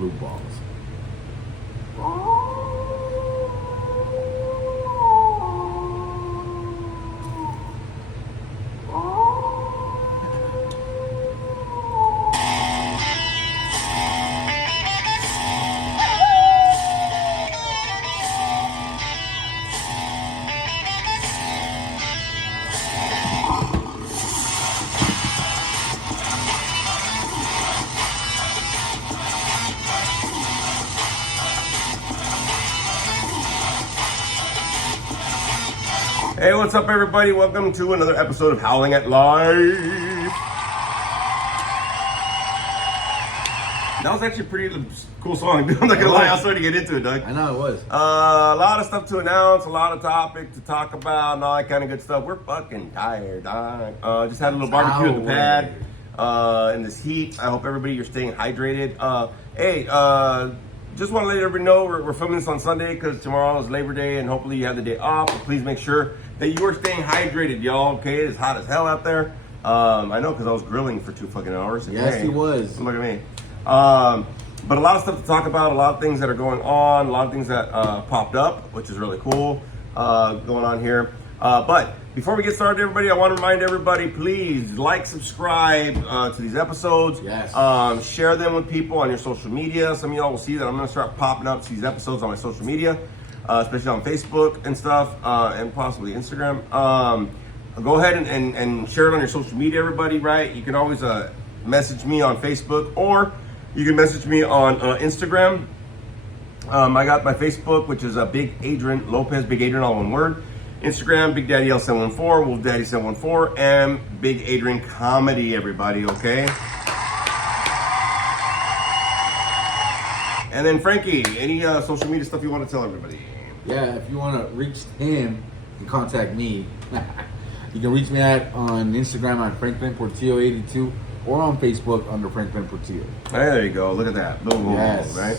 blue balls. Hey, what's up, everybody? Welcome to another episode of Howling at Life. That was actually a pretty cool song. I'm not gonna lie, I was starting to get into it, Doug. I know it was. A lot of stuff to announce, a lot of topics to talk about, and all that kind of good stuff. We're fucking tired, dog. Just had a little barbecue at the pad in this heat. I hope everybody you're staying hydrated. Just want to let everybody know we're filming this on Sunday because tomorrow is Labor Day and hopefully you have the day off. But please make sure that you are staying hydrated, y'all. Okay, it's hot as hell out there. I know because I was grilling for 2 fucking hours. Yes, he was. Look at me. But a lot of stuff to talk about, a lot of things that are going on, a lot of things that popped up, which is really cool going on here. But before we get started, everybody, I want to remind everybody, please like, subscribe to these episodes. Yes. Share them with people on your social media. Some of y'all will see that I'm going to start popping up these episodes on my social media, especially on Facebook and stuff, and possibly Instagram. Go ahead and share it on your social media, everybody, right? You can always message me on Facebook, or you can message me on Instagram. I got my Facebook, which is Big Adrian Lopez, Big Adrian, all one word. Instagram, Big Daddy L714, Wolf Daddy 714, and Big Adrian Comedy, everybody, okay? And then Frankie, any social media stuff you want to tell everybody? Yeah, if you want to reach him and contact me, you can reach me on Instagram at Franklin Portillo 82 or on Facebook under Franklin Portillo. Hey, there you go. Look at that. Boom, boom, Yes. boom, right?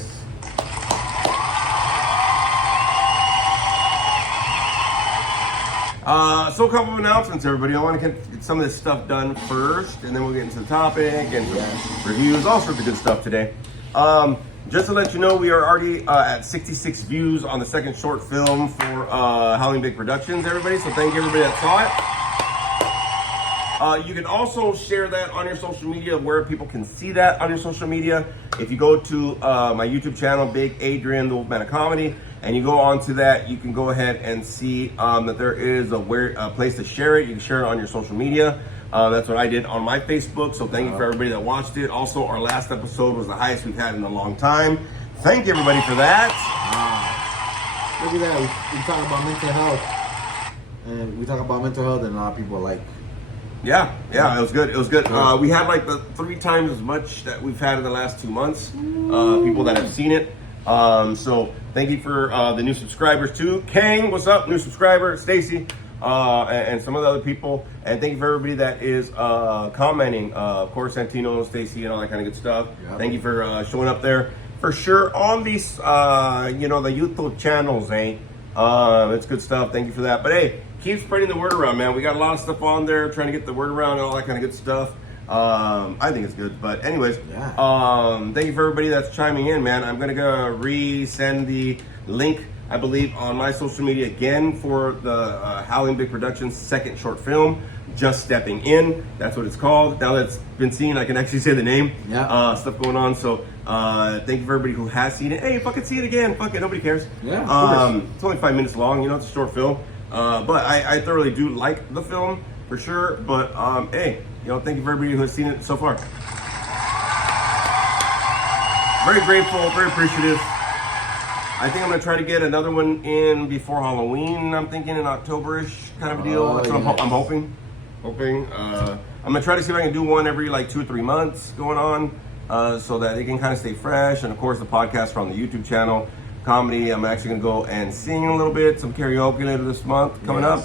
So a couple of announcements, everybody. I want to get some of this stuff done first, and then we'll get into the topic and reviews, all sorts of good stuff today. Just to let you know, we are already at 66 views on the second short film for Howling Big Productions, everybody. So thank you, everybody that saw it. You can also share that on your social media, where people can see that on your social media. If you go to my YouTube channel, Big Adrian, the Wolfman of Comedy, and you go on to that, you can go ahead and see that there is a place to share it. You can share it on your social media. That's what I did on my Facebook. So thank you for everybody that watched it. Also, our last episode was the highest we've had in a long time. Thank you, everybody, for that. Look at that. We talk about mental health. And we talk about mental health, and a lot of people like. Yeah, it was good. It was good. We had like the 3 times as much that we've had in the last 2 months. People that have seen it. So thank you for the new subscribers too. Kang, what's up? New subscriber. Stacy, and some of the other people. And thank you for everybody that is commenting. Of course, Santino, Stacy, and all that kind of good stuff. Yep. Thank you for showing up there for sure on these, the YouTube channels. It's good stuff. Thank you for that. But hey, keep spreading the word around, man. We got a lot of stuff on there, trying to get the word around and all that kind of good stuff. I think it's good, but anyways, thank you for everybody that's chiming in, man. I'm gonna go resend the link, I believe, on my social media again for the Howling Big Productions second short film, Just Stepping In. That's what it's called. Now that it's been seen, I can actually say the name. Stuff going on. So thank you for everybody who has seen it. Hey, fucking see it again. Fuck it, nobody cares. It's only 5 minutes long. It's a short film. But I thoroughly do like the film for sure. But hey, thank you for everybody who has seen it so far. Very grateful, very appreciative. I think I'm gonna try to get another one in before Halloween. I'm thinking in October-ish kind of a deal. That's what I'm hoping. I'm gonna try to see if I can do one every like 2 or 3 months going on, so that it can kind of stay fresh. And of course, the podcast on the YouTube channel, comedy. I'm actually gonna go and sing a little bit, some karaoke later this month coming up.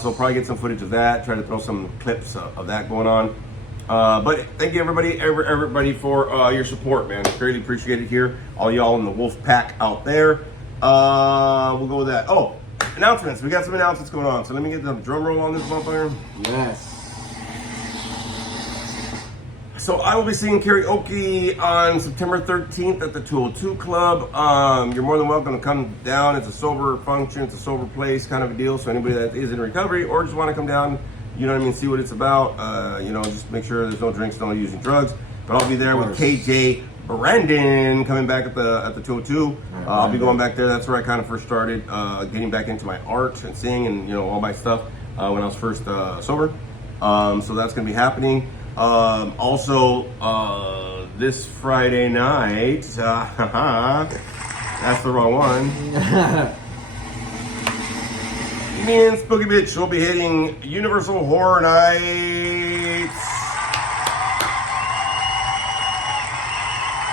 So probably get some footage of that. Try to throw some clips of that going on. But thank you everybody for your support, man. Greatly appreciate it here. All y'all in the Wolf Pack out there. We'll go with that. Oh, announcements. We got some announcements going on. So let me get the drum roll on this motherfucker. Yes. So I will be singing karaoke on September 13th at the 202 Club. You're more than welcome to come down. It's a sober function. It's a sober place kind of a deal. So anybody that is in recovery or just want to come down, you know what I mean, see what it's about. You know, just make sure there's no drinks, no using drugs. But I'll be there with KJ Brandon coming back at the 202. I'll be going back there. That's where I kind of first started getting back into my art and singing and, you know, all my stuff when I was first sober. So that's going to be happening. Also, this Friday night, that's the wrong one. Me and Spooky Bitch will be hitting Universal Horror Nights.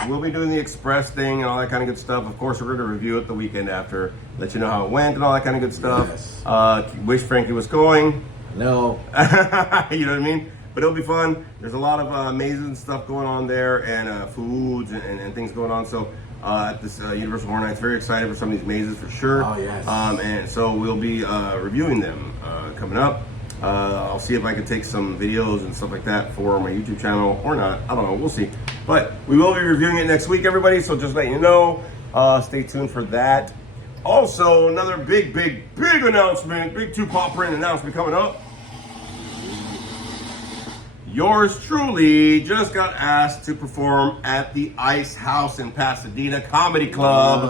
We'll be doing the Express thing and all that kind of good stuff. Of course, we're going to review it the weekend after, let you know how it went and all that kind of good stuff. Yes. Wish Frankie was going. No. You know what I mean? But it'll be fun. There's a lot of amazing stuff going on there and foods and things going on. So at this Universal Horror Nights, very excited for some of these mazes for sure. Oh, yes. And so we'll be reviewing them coming up. I'll see if I can take some videos and stuff like that for my YouTube channel or not. I don't know. We'll see. But we will be reviewing it next week, everybody. So just letting you know. Stay tuned for that. Also, another big announcement. Big 2-Paw Print announcement coming up. Yours truly just got asked to perform at the Ice House in Pasadena Comedy Club.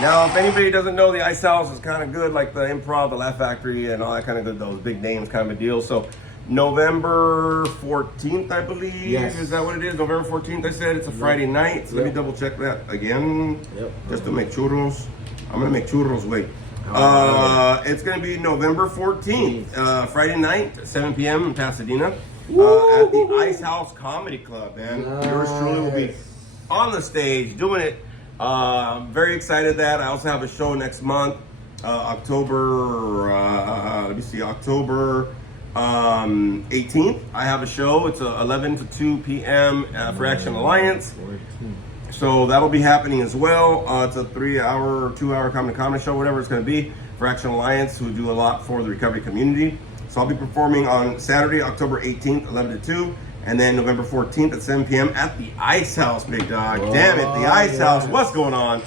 Now, if anybody doesn't know, the Ice House is kind of good, like the Improv, the Laugh Factory, and all that kind of good, those big names kind of a deal. So, November 14th, I believe. Yes. Is that what it is? November 14th, I said. It's a Friday night. So let me double check that again. Just to make churros. I'm going to make churros, wait. It's going to be November 14th, Friday night, 7 p.m. in Pasadena. At the Ice House Comedy Club, man. Yours truly will be on the stage doing it. I'm very excited that. I also have a show next month, October 18th. I have a show. It's 11 to 2 p.m. For Action Alliance. So that'll be happening as well. It's a 3-hour or 2-hour comedy show, whatever it's going to be, for Action Alliance, who do a lot for the recovery community. So I'll be performing on Saturday, October 18th, 11 to 2, and then November 14th at 7 p.m. at the Ice House, big dog. Damn it, the Ice House. What's going on?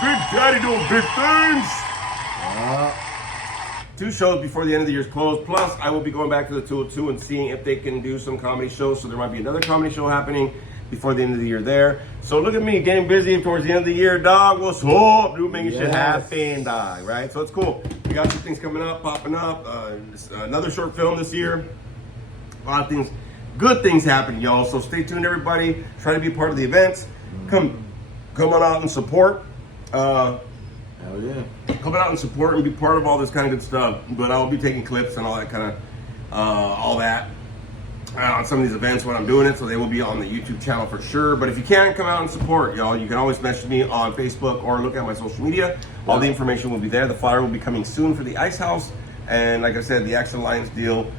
Big Daddy doing big things. 2 shows before the end of the year's closed. Plus, I will be going back to the 202 and seeing if they can do some comedy shows. So there might be another comedy show happening before the end of the year there. So look at me getting busy towards the end of the year, dog. What's up? Dude, making shit happen, dog. Right? So it's cool. We got some things coming up, popping up. Another short film this year. A lot of things, good things happening, y'all. So stay tuned, everybody. Try to be part of the events. Come on out and support. Hell yeah. Come out and support and be part of all this kind of good stuff. But I'll be taking clips and all that kind of, all that on some of these events when I'm doing it. So they will be on the YouTube channel for sure. But if you can't come out and support, y'all, you can always message me on Facebook or look at my social media. All the information will be there. The flyer will be coming soon for the Ice House. And like I said, the Action Alliance deal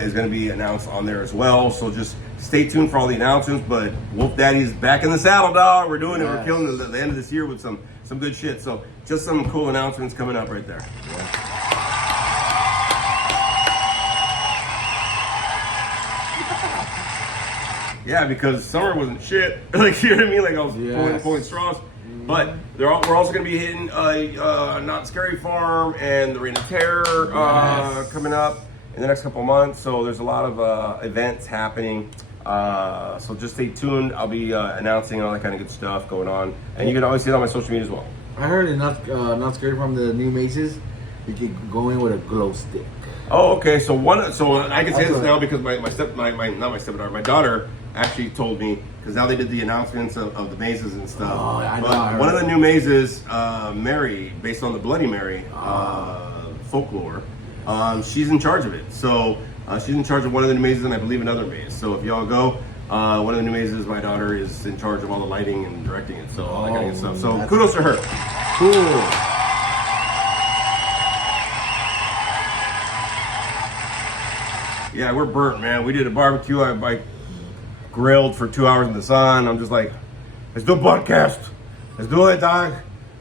is going to be announced on there as well. So just stay tuned for all the announcements. But Wolf Daddy's back in the saddle, dog. We're doing it. We're killing it at the end of this year with some good shit. So just some cool announcements coming up right there. Yeah, because summer wasn't shit. Like, you know what I mean? Like, I was pulling straws. But we're also going to be hitting Not Scary Farm and the Reign of Terror coming up in the next couple of months. So there's a lot of events happening. So just stay tuned. I'll be announcing all that kind of good stuff going on. And you can always see it on my social media as well. I heard in Not Scary Farm, the new mazes, you can go in with a glow stick. Oh, okay. So I can say this now because my daughter actually told me, because now they did the announcements of the mazes and stuff. Oh, I know. But one of the new mazes, Mary, based on the Bloody Mary folklore, she's in charge of it. So she's in charge of one of the new mazes and I believe another maze. So if y'all go, one of the new mazes, my daughter is in charge of all the lighting and directing it. So all that kind of good stuff. So kudos to her. Cool. Yeah, we're burnt, man. We did a barbecue. I grilled for 2 hours in the sun. I'm just like, let's do a podcast. Let's do it, dog.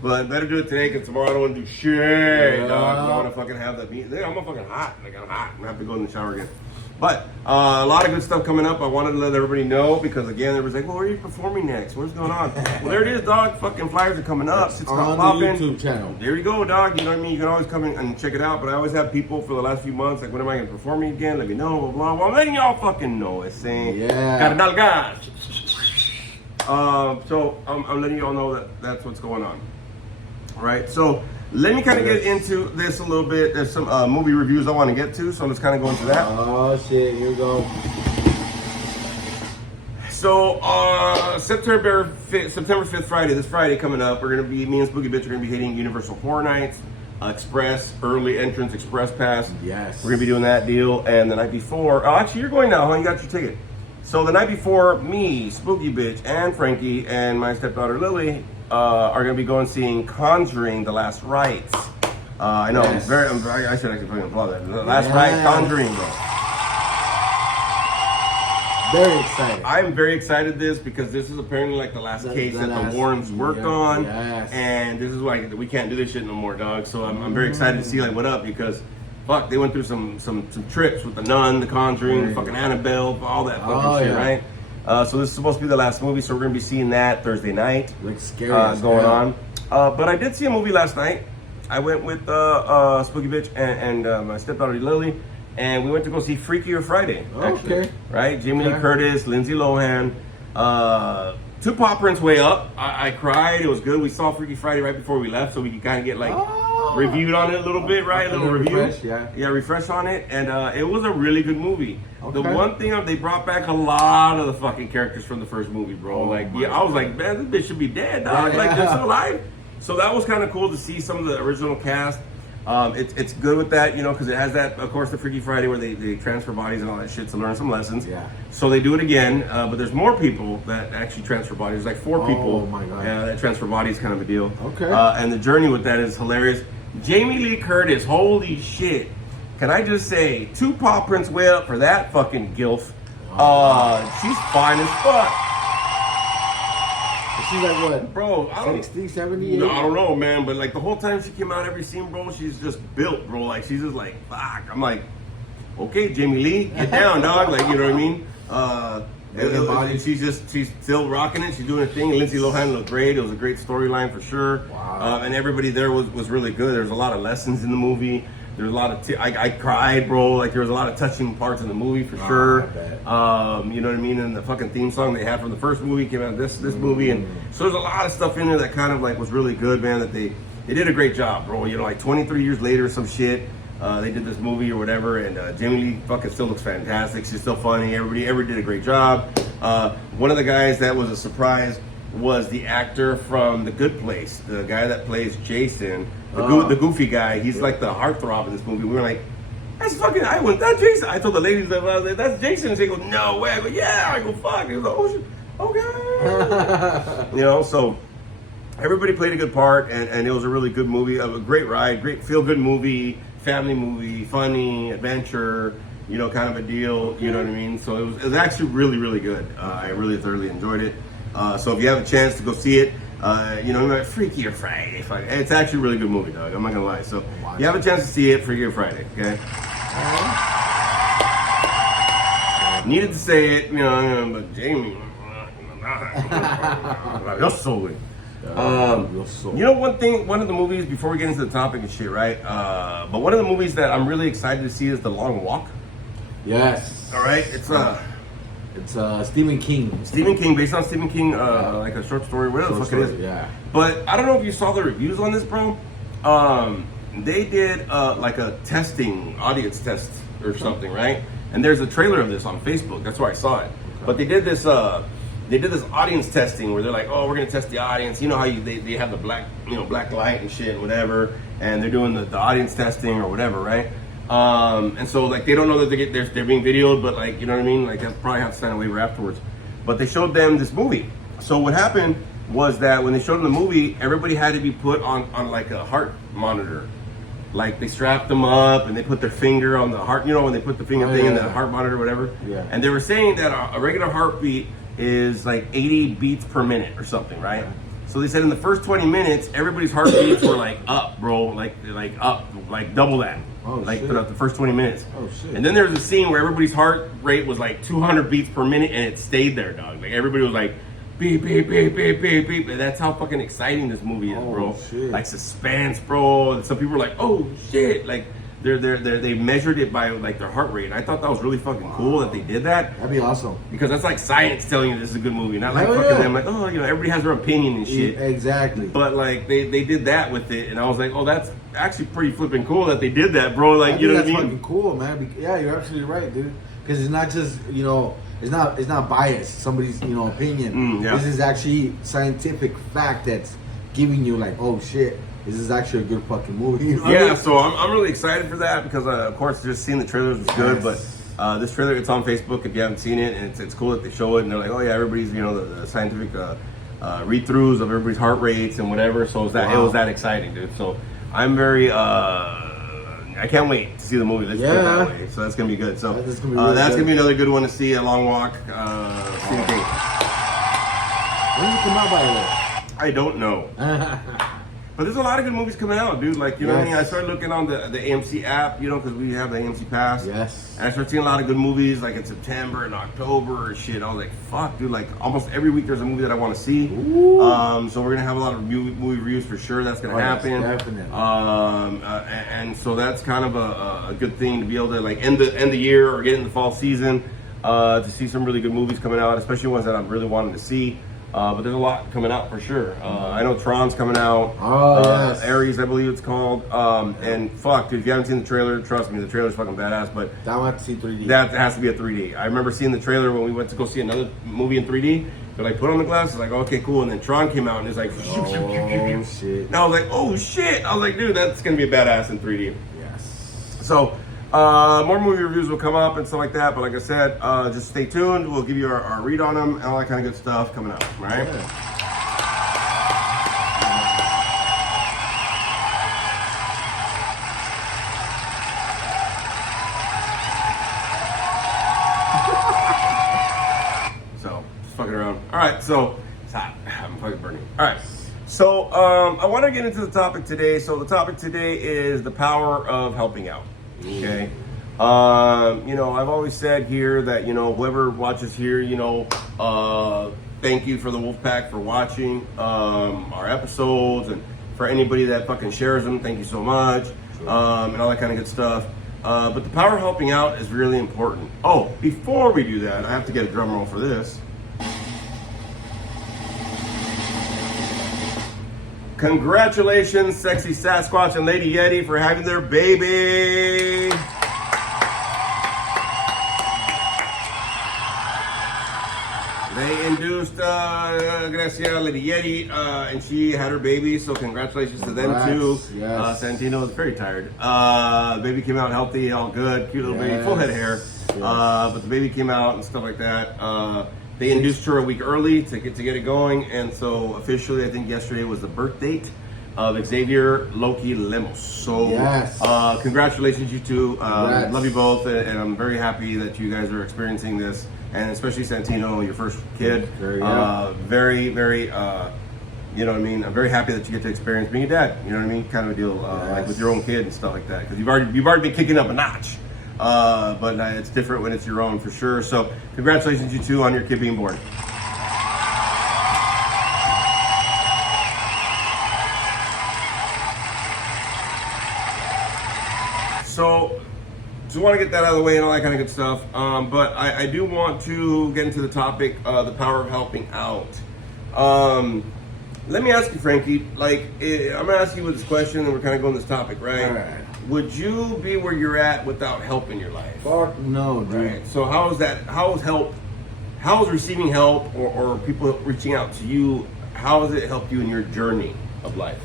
But better do it today because tomorrow I don't want to do shit. Yeah. Dog. I want to fucking have that meeting. I'm fucking hot. Like I'm hot. I'm gonna have to go in the shower again. But a lot of good stuff coming up. I wanted to let everybody know because again, everybody's like, "Well, where are you performing next? What's going on?" Well, there it is, dog. Fucking flyers are coming up. It's on popping. the YouTube channel. There you go, dog. You know what I mean? You can always come in and check it out. But I always have people for the last few months like, "When am I going to perform again? Let me know." Blah blah. Well, I'm letting y'all fucking know. It's saying, Yeah. Cardalgas. So I'm letting y'all know that that's what's going on. All right. So let me kind of get into this a little bit. There's some movie reviews I want to get to, so let's kind of go into that. Oh shit! Here we go. So September 5th, Friday. This Friday coming up, we're gonna be me and Spooky Bitch are gonna be hitting Universal Horror Nights, Express Early Entrance Express Pass. Yes. We're gonna be doing that deal, and the night before. Oh, actually, you're going now, huh? You got your ticket. So the night before, me, Spooky Bitch, and Frankie, and my stepdaughter Lily are gonna be going seeing Conjuring: The Last Rites. I know. Yes. I should actually fucking applaud that. The Last Yes. Rite, Conjuring, bro. Very excited. I'm very excited this because this is apparently like the last case that the Warrens worked on, yes. and this is why we can't do this shit no more, dog. So I'm very excited to see like what up because fuck, they went through some trips with the Nun, the Conjuring, fucking Annabelle, all that fucking shit, right? So this is supposed to be the last movie, so we're gonna be seeing that Thursday night. Looks scary. Going on. But I did see a movie last night. I went with Spooky Bitch and my stepdaughter Lily. And we went to go see Freakier Friday, actually. Okay. Right? Jamie Lee Curtis, Lindsay Lohan. Two Paw Prints way up. I cried. It was good. We saw Freaky Friday right before we left, so we could kind of get like reviewed on it a little bit, right? A little review. Refresh, yeah, refresh on it. And it was a really good movie. Okay. The one thing, they brought back a lot of the fucking characters from the first movie, bro. I was like, man, this bitch should be dead, dog. Yeah. Like, they're still alive. So that was kind of cool to see some of the original cast. It's good with that, you know, because it has that, of course, the Freaky Friday where they transfer bodies and all that shit to learn some lessons. Yeah. So they do it again, but there's more people that actually transfer bodies. There's like 4 people. Oh my God. That transfer bodies, kind of a deal. Okay. And the journey with that is hilarious. Jamie Lee Curtis, holy shit! Can I just say, 2 Paw Prints way up for that fucking gilf. She's fine as fuck. She's like what? Bro, I don't 60, 70? No, I don't know, man. But like the whole time she came out, every scene, bro, she's just built, bro. Like she's just like, fuck. I'm like, okay, Jamie Lee, get down, dog. Like, you know what I mean? She's still rocking it. She's doing her thing. Lindsay Lohan looked great. It was a great storyline for sure. Wow. And everybody there was really good. There's a lot of lessons in the movie. There's a lot of I cried, bro. Like there was a lot of touching parts in the movie for sure. I bet. You know what I mean? And the fucking theme song they had from the first movie came out of this movie, and so there's a lot of stuff in there that kind of like was really good, man. That they did a great job, bro. You know, like 23 years later, some shit. They did this movie or whatever, and Jamie Lee fucking still looks fantastic. She's still funny. Everybody did a great job. One of the guys that was a surprise was the actor from The Good Place, the guy that plays Jason, the goofy guy. He's like the heartthrob in this movie. We were like, that's fucking, that's Jason. I told the ladies that I was like, that's Jason. And they go, no way. I go, yeah. I go, fuck. He was like, oh shit, okay. You know, so everybody played a good part, and it was a really good movie, a great ride, great feel-good movie, family movie, funny, adventure, you know, kind of a deal, you know what I mean? So it was actually really, really good. I really thoroughly enjoyed it. So if you have a chance to go see it, you know, like Freakier Friday. It's actually a really good movie, dog. I'm not gonna lie. So if you have a chance to see it, Freakier Friday, okay? Needed to say it, you know, but Jamie, you're so good. You know, one of the movies, before we get into the topic and shit, right? But one of the movies that I'm really excited to see is The Long Walk. Yes. All right, it's Stephen King. Based on Stephen King, like a short story, whatever the fuck it is. Yeah. But I don't know if you saw the reviews on this, bro. They did like a audience test or something, right? And there's a trailer of this on Facebook. That's where I saw it. Okay. But they did this audience testing where they're like, oh, we're gonna test the audience. You know how they have the black light and shit, whatever, and they're doing the audience testing or whatever, right? And so like they don't know that they're being videoed, but like, you know what I mean? Like they'll probably have to sign a waiver afterwards. But they showed them this movie. So what happened was that when they showed them the movie, everybody had to be put on like a heart monitor. Like they strapped them up and they put their finger on the heart, you know, when they put the finger thing in the heart monitor or whatever. Yeah. And they were saying that a regular heartbeat is like 80 beats per minute or something, right? So they said in the first 20 minutes, everybody's heartbeats were like up, bro, like up, like double that. Oh, like shit. for the first 20 minutes. Oh, shit. And then there's a scene where everybody's heart rate was like 200 beats per minute, and it stayed there, dog. Like everybody was like beep beep beep beep beep beep. And that's how fucking exciting this movie is, bro. Shit. Like suspense, bro. And some people were like, oh shit, like. They measured it by like their heart rate. And I thought that was really fucking cool that they did that. That'd be awesome. Because that's like science telling you this is a good movie. Not like Hell fucking yeah. them like, oh, you know, everybody has their opinion and shit. Exactly. But like they did that with it, and I was like, oh, that's actually pretty flipping cool that they did that, bro. Like, you know what I that's mean? fucking cool, man. Yeah, you're absolutely right, dude. Because it's not just, you know, it's not biased. Somebody's, you know, opinion. Yeah. This is actually scientific fact that's giving you like, oh shit, this is actually a good fucking movie. You know what I Yeah, mean? so I'm really excited for that because of course just seeing the trailers was good, Yes. but this trailer, it's on Facebook if you haven't seen it, and it's cool that they show it, and they're like, oh yeah, everybody's, you know, the scientific read-throughs of everybody's heart rates and whatever. So it was that exciting, dude. So I'm very I can't wait to see the movie. Let's put it that way. So that's gonna be good. So That's gonna be really that's good. gonna be another good one to see. A long walk. See the date. When did it come out, by the way? I don't know. But there's a lot of good movies coming out, dude. Like, you know what I mean? I Yes. started looking on the AMC app, you know, because we have the AMC Pass. Yes. And I started seeing a lot of good movies, like in September and October and shit. I was like, fuck, dude. Like, almost every week there's a movie that I want to see. So we're going to have a lot of movie reviews for sure. That's going to happen. Yes, definitely. And so that's kind of a good thing to be able to, like, end the year or get in the fall season to see some really good movies coming out, especially ones that I'm really wanting to see. But there's a lot coming out for sure. I know Tron's coming out. Oh, yes. Ares, I believe it's called. And fuck, dude, if you haven't seen the trailer, trust me, the trailer's fucking badass. But That one have to see 3D. that has to be a 3D. I remember seeing the trailer when we went to go see another movie in 3D. They're like, put on the glasses. Like, okay, cool. And then Tron came out and it's like, Oh shit. and I was like, oh shit. I was like, dude, that's gonna be a badass in 3D. Yes. So, more movie reviews will come up and stuff like that. But like I said, just stay tuned. We'll give you our read on them and all that kind of good stuff coming up. All right. Yeah. So, just fucking around. All right, so it's hot. I'm fucking burning. All right. So, I want to get into the topic today. So, the topic today is the power of helping out. Okay. You know, I've always said here that, you know, whoever watches here, you know, thank you for the Wolfpack for watching our episodes, and for anybody that fucking shares them, thank you so much, and all that kind of good stuff. But the power of helping out is really important. Oh, before we do that, I have to get a drum roll for this. Congratulations, Sexy Sasquatch and Lady Yeti, for having their baby. They induced Gracia, Lady Yeti, and she had her baby, so congratulations to them too. Yes. Santino is very tired. Baby came out healthy, all good, cute little baby, full head of hair. Yes. But the baby came out and stuff like that. They induced her a week early to get it going, and so officially, I think yesterday was the birth date of Xavier Loki Lemos. So, Yes. congratulations, you two. Congrats. Love you both, and I'm very happy that you guys are experiencing this, and especially Santino, your first kid. Very, Very, very, you know what I mean? I'm very happy that you get to experience being a dad. You know what I mean? Kind of a deal, like Yes. with your own kid and stuff like that. Because you've already been kicking up a notch. But it's different when it's your own for sure. So congratulations, you two, on your kid being born. So just want to get that out of the way and all that kind of good stuff. But I do want to get into the topic, the power of helping out. Let me ask you, Frankie, like, I'm going to ask you this question, and we're kind of going this topic, right? All right. Would you be where you're at without help in your life? Fuck no, dude. Right. So how is that? How is receiving help or people reaching out to you? How has it helped you in your journey of life?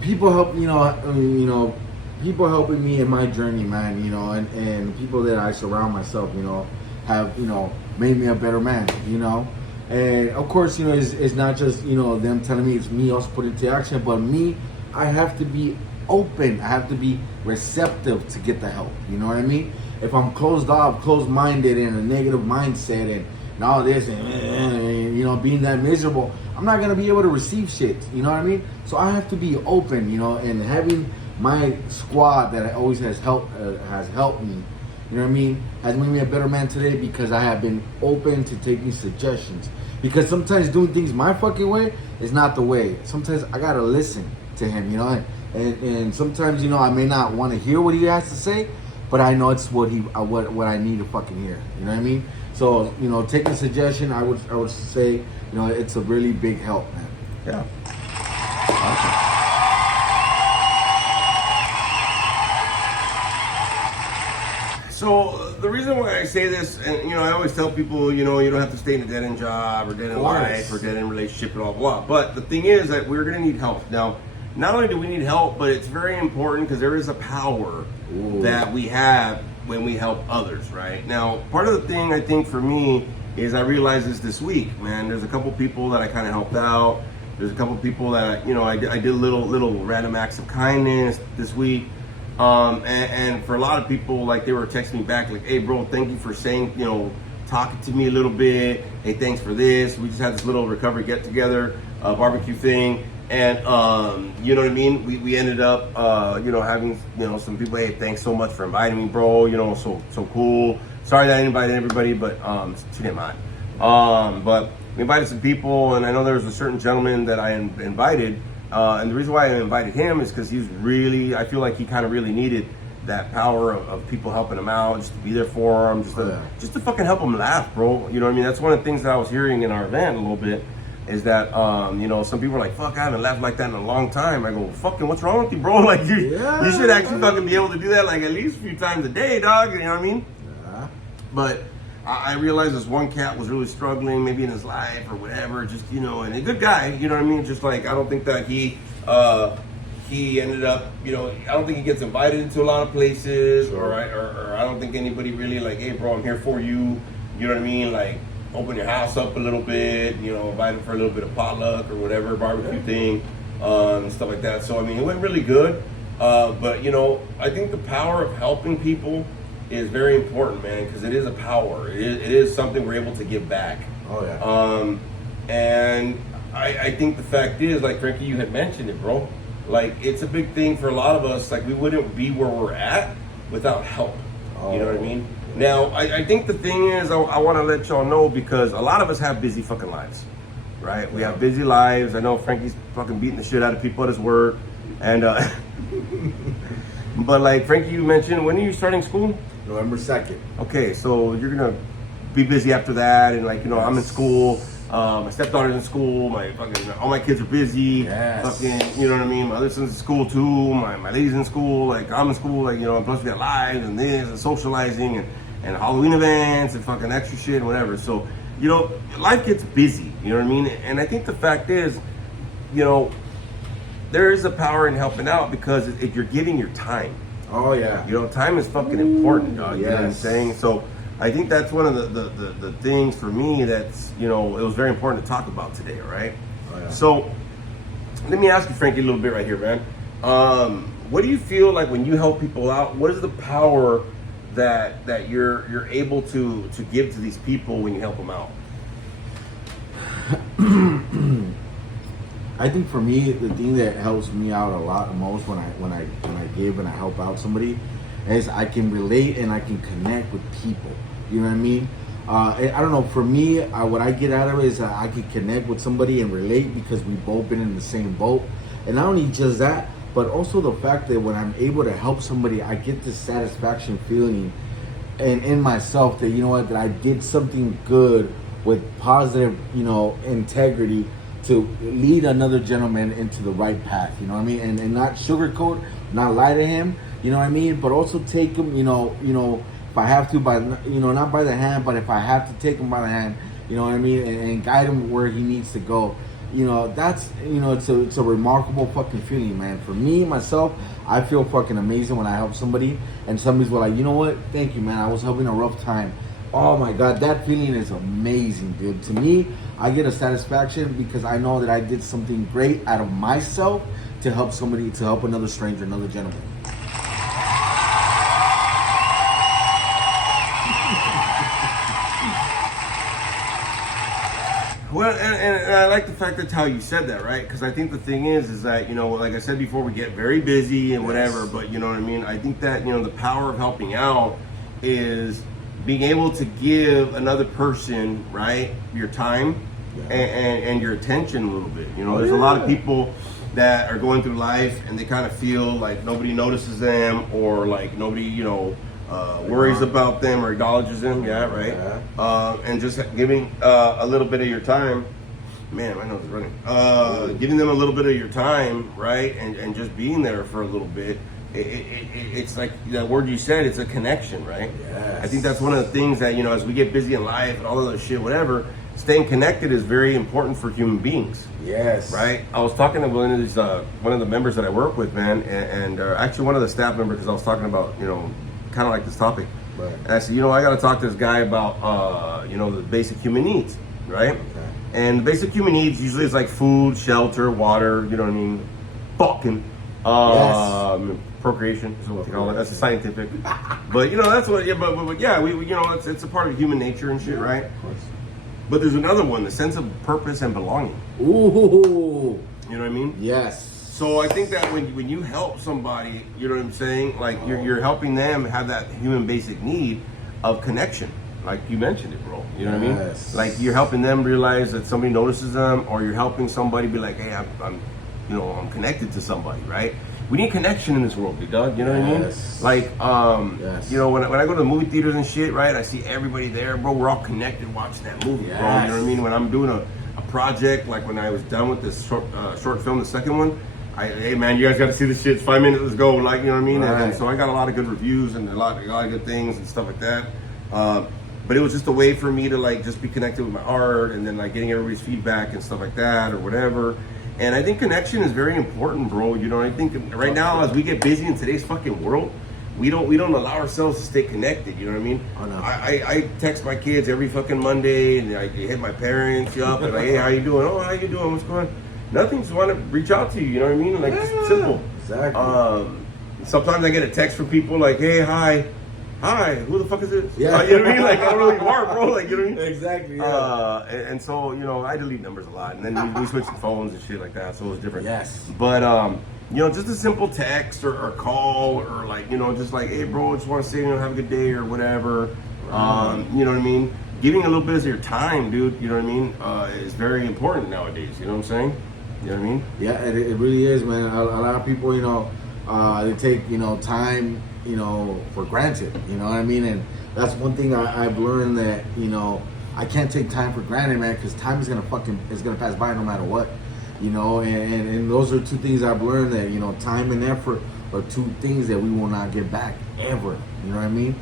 People help, people helping me in my journey, man, and people that I surround myself, have, made me a better man, And of course, it's not just, them telling me, it's me also putting it into action, but me, I have to be open. I have to be receptive to get the help. You know what I mean? If I'm closed off, closed-minded, in a negative mindset, and and all this, and you know, being that miserable, I'm not gonna be able to receive shit. You know what I mean? So I have to be open, you know, and having my squad that always has helped me. You know what I mean? Has made me a better man today because I have been open to taking suggestions. Because sometimes doing things my fucking way is not the way. Sometimes I gotta listen to him, you know, and sometimes, you know, I may not want to hear what he has to say, but I know it's what I need to fucking hear. You know what I mean? So, you know, taking suggestion, I would say, you know, it's a really big help, man. Yeah. Awesome. So the reason why I say this, and you know, I always tell people, you know, you don't have to stay in a dead end job or dead end life or dead end relationship and blah blah. But the thing is that we're gonna need help. Now, not only do we need help, but it's very important because there is a power that we have when we help others, right? Now, part of the thing I think for me is I realized this week, man. There's a couple people that I kind of helped out. There's a couple people that you know I did little random acts of kindness this week. And for a lot of people, like they were texting me back, like, "Hey, bro, thank you for saying, you know, talking to me a little bit. Hey, thanks for this. We just had this little recovery get together, barbecue thing, and you know what I mean. We ended up, you know, having, you know, some people. Hey, thanks so much for inviting me, bro. You know, so cool. Sorry that I didn't invite everybody, but she didn't mind. But we invited some people, and I know there was a certain gentleman that I invited. And the reason why I invited him is because he's really, I feel like he kind of really needed that power of people helping him out, just to be there for him, just to fucking help him laugh, bro. You know what I mean? That's one of the things that I was hearing in our event a little bit, is that, you know, some people are like, fuck, I haven't laughed like that in a long time. I go, fucking, what's wrong with you, bro? Like, you should actually fucking be able to do that, like, at least a few times a day, dog. You know what I mean? Yeah. But I realized this one cat was really struggling, maybe in his life or whatever, just, you know, and a good guy, you know what I mean? Just like, I don't think that he ended up, you know, I don't think he gets invited into a lot of places, or I don't think anybody really like, hey, bro, I'm here for you, you know what I mean? Like, open your house up a little bit, you know, invite him for a little bit of potluck or whatever, barbecue thing, and stuff like that. So, I mean, it went really good, but, you know, I think the power of helping people is very important, man, because it is a power. It is something we're able to give back. Oh yeah. And I think the fact is, like Frankie, you had mentioned it, bro. Like, it's a big thing for a lot of us. Like, we wouldn't be where we're at without help. You know what I mean? Now, I think the thing is, I want to let y'all know, because a lot of us have busy fucking lives, right? We have busy lives. I know Frankie's fucking beating the shit out of people at his work, and but like Frankie, you mentioned, when are you starting school? November 2nd. Okay, so you're gonna be busy after that, and like, you know, I'm in school. My stepdaughter's in school. All my kids are busy. Yes. Fucking, you know what I mean. My other son's in school too. My lady's in school. Like, I'm in school. Like, you know, and plus we got lives and this and socializing and Halloween events and fucking extra shit and whatever. So, you know, life gets busy. You know what I mean. And I think the fact is, you know, there is a power in helping out, because if you're giving your time. Oh yeah. You know, time is fucking important, dog. You Yes. know what I'm saying? So I think that's one of the things for me that's, you know, it was very important to talk about today, right? Oh, yeah. So let me ask you, Frankie, a little bit right here, man. What do you feel like when you help people out? What is the power that you're able to give to these people when you help them out? I think for me, the thing that helps me out a lot the most when I give and I help out somebody is I can relate and I can connect with people. You know what I mean? I don't know. For me, what I get out of it is I can connect with somebody and relate, because we've both been in the same boat. And not only just that, but also the fact that when I'm able to help somebody, I get this satisfaction feeling and in myself that, you know what, that I did something good with positive, you know, integrity, to lead another gentleman into the right path, you know what I mean? And not sugarcoat, not lie to him, you know what I mean? But also take him, you know, if I have to, by, you know, not by the hand, but if I have to take him by the hand, you know what I mean? And guide him where he needs to go. You know, that's, you know, it's a remarkable fucking feeling, man. For me, myself, I feel fucking amazing when I help somebody and somebody's like, you know what? Thank you, man. I was having a rough time. Oh my God, that feeling is amazing, dude. To me, I get a satisfaction because I know that I did something great out of myself to help somebody, to help another stranger, another gentleman. Well, and I like the fact that's how you said that, right? Because I think the thing is that, you know, like I said before, we get very busy and whatever, but you know what I mean? I think that, you know, the power of helping out is being able to give another person, right, your time and your attention a little bit. You know, there's a lot of people that are going through life and they kind of feel like nobody notices them, or like nobody, you know, worries about them or acknowledges them. Yeah, right. And just giving a little bit of your time. Man, my nose is running. Giving them a little bit of your time, right, and just being there for a little bit. It's like that word you said. It's a connection, right? Yes. I think that's one of the things that, you know, as we get busy in life and all of that shit, whatever. Staying connected is very important for human beings. Yes. Right. I was talking to one of these, one of the members that I work with, man, and actually one of the staff members, because I was talking about, you know, kind of like this topic. Right. And I said, you know, I got to talk to this guy about, you know, the basic human needs, right? Okay. And the basic human needs usually is like food, shelter, water. You know what I mean? Fucking. Procreation is what they call it. That's a scientific. But you know, that's what. Yeah, but yeah, we you know, it's a part of human nature and shit, right? Of course. But there's another one, the sense of purpose and belonging. Ooh. You know what I mean? Yes. So I think that when you help somebody, you know what I'm saying? Like you're helping them have that human basic need of connection. Like you mentioned it, bro. You know what I mean? Yes. Like you're helping them realize that somebody notices them, or you're helping somebody be like, hey, I'm you know, I'm connected to somebody, right? We need connection in this world, big dog. You know what I mean? Yes. Like, Yes. you know, when I go to the movie theaters and shit, right? I see everybody there, bro. We're all connected watching that movie, bro. You know what I mean? When I'm doing a project, like when I was done with this short film, the second one, hey man, you guys got to see this shit. It's 5 minutes, let's go. Like, you know what I mean? Right. And so I got a lot of good reviews and a lot of good things and stuff like that. But it was just a way for me to like just be connected with my art, and then like getting everybody's feedback and stuff like that or whatever. And I think connection is very important, bro. You know, I think right now as we get busy in today's fucking world, we don't allow ourselves to stay connected. You know what I mean? Oh, no. I text my kids every fucking Monday, and I hit my parents up and like, hey, how you doing? Oh, how you doing? What's going on? Nothing. Just want to reach out to you. You know what I mean? Like just simple. Exactly. Sometimes I get a text from people like, hey, hi, who the fuck is this? Yeah. You know what I mean? Like I don't know who you are, bro. Like you know what I mean? Exactly. Yeah. And so, you know, I delete numbers a lot, and then we switched to phones and shit like that, so it was different. Yes. But you know, just a simple text or call, or like, you know, just like, hey bro, just want to say, you know, have a good day or whatever. You know what I mean? Giving a little bit of your time, dude, you know what I mean, is very important nowadays. You know what I'm saying? You know what I mean? Yeah, it really is, man. A lot of people, you know, they take, you know, time, you know, for granted. You know what I mean? And that's one thing I've learned, that, you know, I can't take time for granted, man, because time is gonna pass by no matter what. You know, and those are two things I've learned, that, you know, time and effort are two things that we will not get back ever. You know what I mean?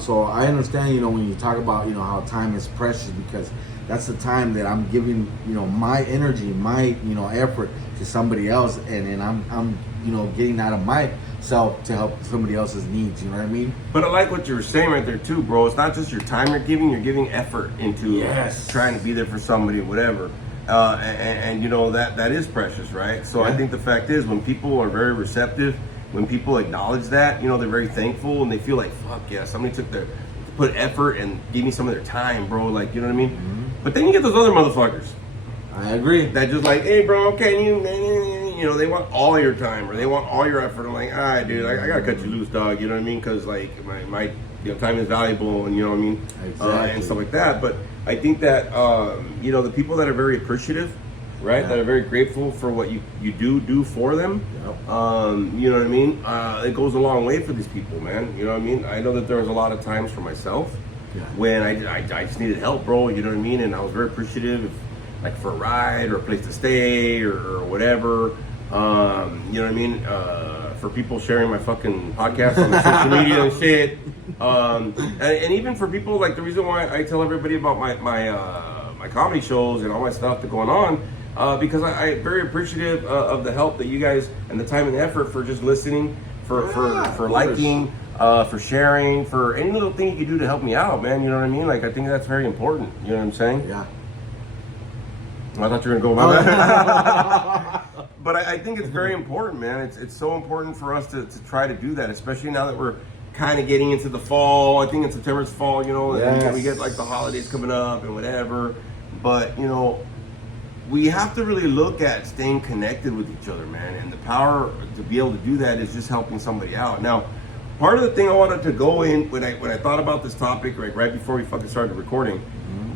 So I understand, you know, when you talk about, you know, how time is precious, because that's the time that I'm giving, you know, my energy, my, you know, effort to somebody else, and I'm you know, getting out of myself to help somebody else's needs. You know what I mean? But I like what you were saying right there too, bro. It's not just your time you're giving effort into trying to be there for somebody or whatever. And you know, that is precious, right? So I think the fact is, when people are very receptive, when people acknowledge that, you know, they're very thankful, and they feel like, fuck yeah, somebody put effort and gave me some of their time, bro. Like, you know what I mean? Mm-hmm. But then you get those other motherfuckers. I agree. That just like, hey bro, can you know, they want all your time, or they want all your effort. I'm like, all right, dude, I gotta cut you loose, dog. You know what I mean? Because like my you know, time is valuable, and you know what I mean, exactly. And stuff like that. But I think that you know, the people that are very appreciative, right, that are very grateful for what you do for them, you know what I mean, it goes a long way for these people, man. You know what I mean? I know that there was a lot of times for myself when I just needed help, bro. You know what I mean? And I was very appreciative, like for a ride or a place to stay or whatever. You know what I mean? For people sharing my fucking podcast on the social media and shit. And even for people, like the reason why I tell everybody about my comedy shows and all my stuff that's going on, because I'm very appreciative of the help that you guys, and the time and effort for just listening, for liking, for sharing, for any little thing you can do to help me out, man. You know what I mean? Like, I think that's very important. You know what I'm saying? Yeah. I thought you were gonna go about that. But I think it's very important, man. It's so important for us to try to do that, especially now that we're kind of getting into the fall. I think in September it's fall, you know, and we get like the holidays coming up and whatever. but you know, we have to really look at staying connected with each other, man. And the power to be able to do that is just helping somebody out. Now, part of the thing I wanted to go in when I thought about this topic, right before we fucking started recording,